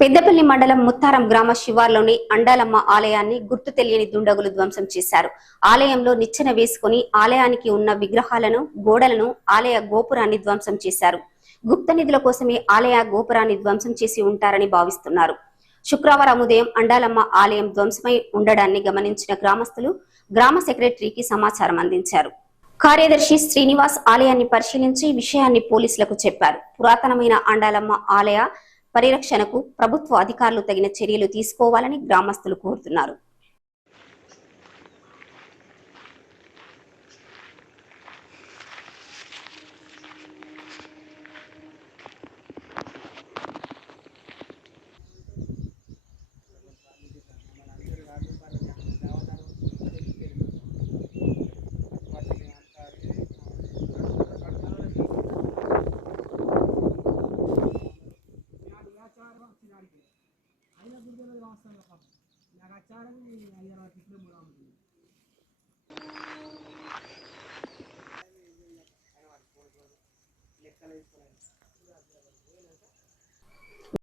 పెద్దపల్లి మండలం ముత్తారం గ్రామ శివార్లోని అండాలమ్మ ఆలయాన్ని గుర్తు తెలియని దుండగులు ధ్వంసం చేశారు. ఆలయంలో నిచ్చెన వేసుకుని ఆలయానికి ఉన్న విగ్రహాలను గోడలను ఆలయ గోపురాన్ని ధ్వంసం చేశారు. గుప్త నిధుల కోసమే ఆలయ గోపురాన్ని ధ్వంసం చేసి ఉంటారని భావిస్తున్నారు. శుక్రవారం ఉదయం అండాలమ్మ ఆలయం ధ్వంసమై ఉండడాన్ని గమనించిన గ్రామస్తులు గ్రామ సెక్రటరీకి సమాచారం అందించారు. కార్యదర్శి శ్రీనివాస్ ఆలయాన్ని పరిశీలించి విషయాన్ని పోలీసులకు చెప్పారు. పురాతనమైన అండాలమ్మ ఆలయ పరిరక్షణకు ప్రభుత్వ అధికారులు తగిన చర్యలు తీసుకోవాలని గ్రామస్తులు కోరుతున్నారు. అయినా గురికైనా వస్తాను పాప నాకు వచ్చారని అయ్యారు ఇప్పుడే మూడు ఉంటుంది లెక్కలు వేసుకోలేదు.